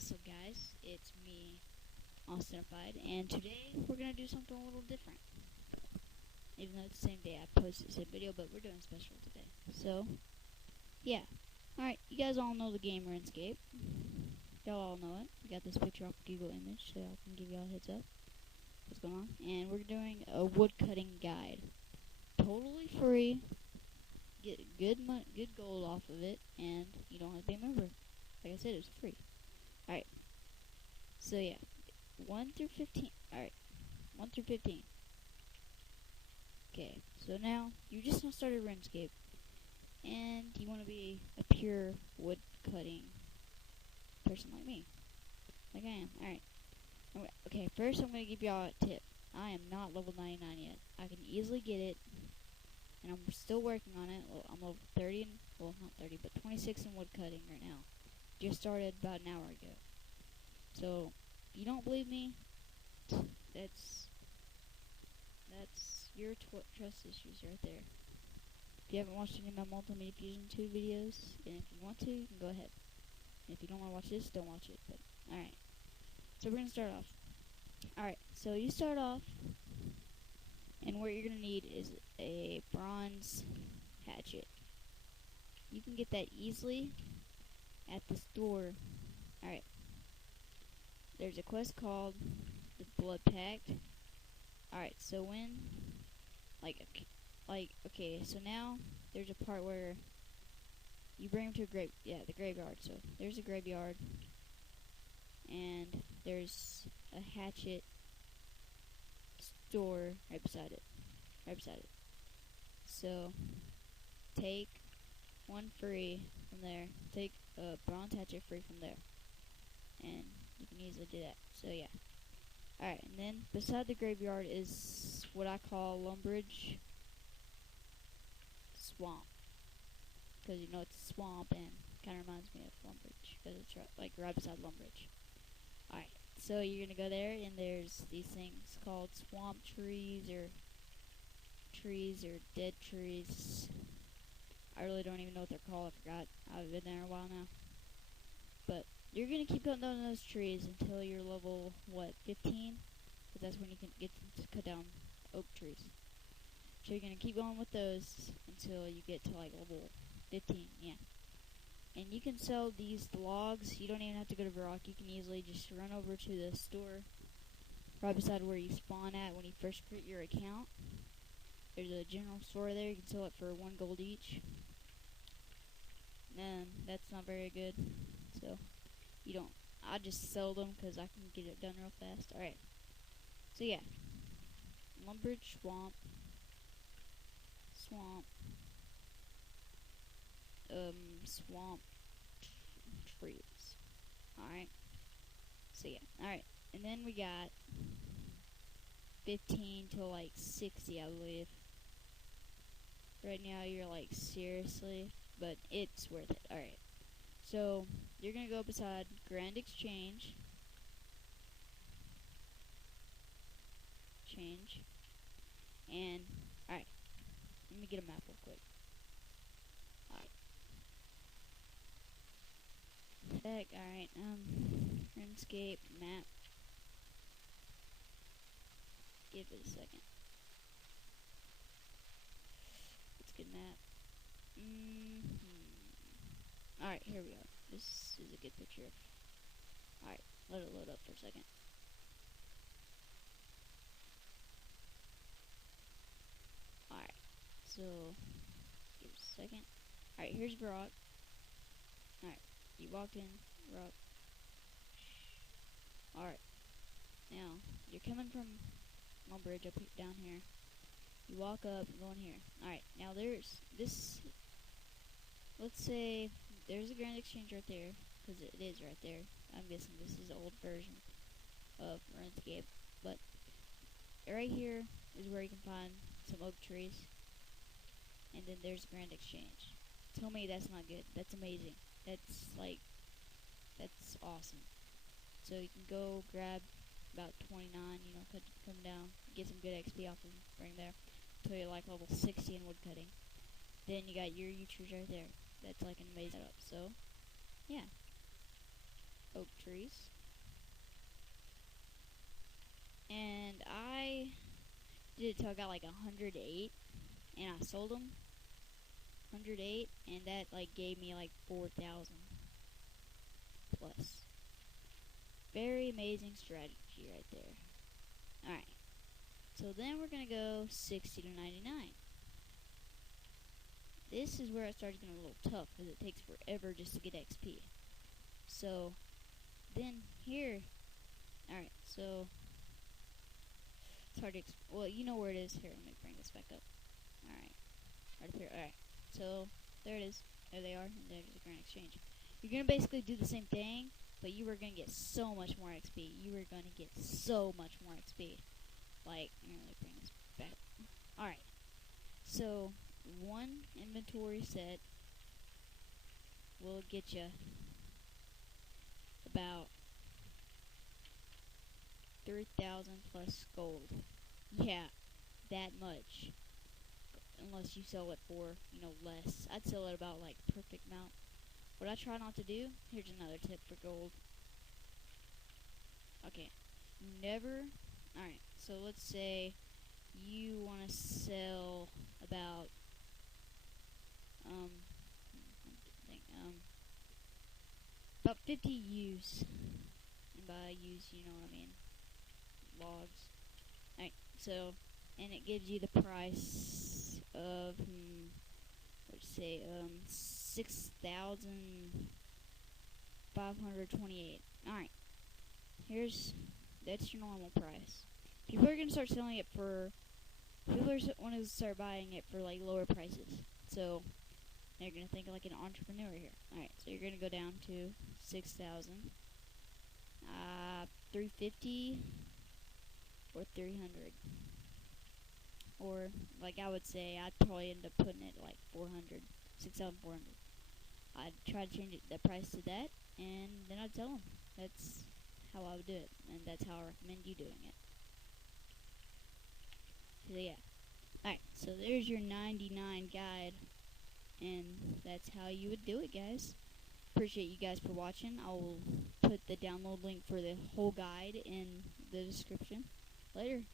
What's up, guys? It's me, Austinifi, and today we're gonna do something a little different. Even though it's the same day I posted the same video, but we're doing special today. So, yeah. Alright, you guys all know the game Runescape. Y'all all know it. We got this picture off Google Image, so I can give y'all a heads up what's going on. And we're doing a woodcutting guide. Totally free. Get good gold off of it, and you don't have to be a member. Like I said, it's free. Alright. So yeah. 1 through 15. Alright. 1 through 15. Okay. So now, you just now started RuneScape. And you want to be a pure wood cutting person like me. Like I am. Alright. Okay, first I'm going to give y'all a tip. I am not level 99 yet. I can easily get it. And I'm still working on it. Well, I'm level 30 and, well, not 30, but 26 in wood cutting right now. Just started about an hour ago. So, if you don't believe me, that's your trust issues right there. If you haven't watched any of my Multimedia Fusion 2 videos, and if you want to, you can go ahead. And if you don't want to watch this, don't watch it. But alright. So we're going to start off. Alright, so you start off, and what you're going to need is a bronze hatchet. You can get that easily at the store. Alright. There's a quest called the Blood Pact. Alright, so when, okay, so now there's a part where you bring him to the graveyard. So there's a graveyard, and there's a hatchet store right beside it. So take one free from there. Take a bronze hatchet free from there, and you can easily do that. So yeah. Alright, and then beside the graveyard is what I call Lumbridge Swamp. Because you know it's a swamp and kind of reminds me of Lumbridge. Because it's right beside Lumbridge. Alright, so you're going to go there, and there's these things called swamp trees or dead trees. I really don't even know what they're called. I forgot. I've been there a while now. But you're going to keep cutting down those trees until you're level, 15? Because that's when you can get to cut down oak trees. So you're going to keep going with those until you get to level 15, yeah. And you can sell these logs. You don't even have to go to Varrock. You can easily just run over to the store right beside where you spawn at when you first create your account. There's a general store there. You can sell it for 1 gold each. And that's not very good. So you don't. I just sell them because I can get it done real fast. Alright. So yeah. Lumbridge Swamp. Swamp trees. Alright. So yeah. Alright. And then we got 15 to 60, I believe. Right now you're seriously, but it's worth it. Alright. So you're gonna go beside Grand Exchange. And alright. Let me get a map real quick. Alright, RuneScape map. Give it a second. Let's get a map. Alright, here we are. This is a good picture. Alright, let it load up for a second. Alright, so give it a second. Alright, here's Varrock. Alright, you walked in, Varrock. Alright, now you're coming from Lumbridge down here. You walk up and go in here. Alright, now there's this. Let's say there's a Grand Exchange right there, because it is right there. I'm guessing this is the old version of RuneScape, but right here is where you can find some oak trees, and then there's Grand Exchange. Tell me that's not good. That's amazing. That's awesome. So you can go grab about 29, come down, get some good XP off of them, bring there, until you're level 60 in woodcutting. Then you got your trees right there. That's an amazing setup. So, yeah. oak trees. And I did it till I got like 108, and I sold them 108, and that like gave me like 4,000 plus. Very amazing strategy right there. Alright, so then we're gonna go 60 to 99. This is where I started getting a little tough because it takes forever just to get XP. So then here, alright, so it's hard to well, you know where it is. Here, let me bring this back up. Alright, right up here. Alright, so there it is. There they are, and there's the Grand Exchange. You're gonna basically do the same thing, but you are gonna get so much more XP. You are gonna get so much more XP. Like, here, let me bring this back. Alright, so one inventory set will get you about 3,000 plus gold. Yeah, that much. Unless you sell it for, less. I'd sell it about, like, perfect amount. What I try not to do, here's another tip for gold. Okay, never, alright, so let's say you want to sell about, about 50 U's. And by U's, you know what I mean. Logs. Alright, so, and it gives you the price of, let's say, 6,528. Alright, that's your normal price. People are going to start selling it for, people are want to start buying it for, like, lower prices. So, they're going to think like an entrepreneur here. Alright, so you're going to go down to 6,000, 350, or 300. Or, like I would say, I'd probably end up putting it like 400, 6,400. I'd try to change the price to that, and then I'd sell them. That's how I would do it, and that's how I recommend you doing it. So yeah. Alright, so there's your 99 guide, and that's how you would do it, guys. Appreciate you guys for watching. I'll put the download link for the whole guide in the description. Later.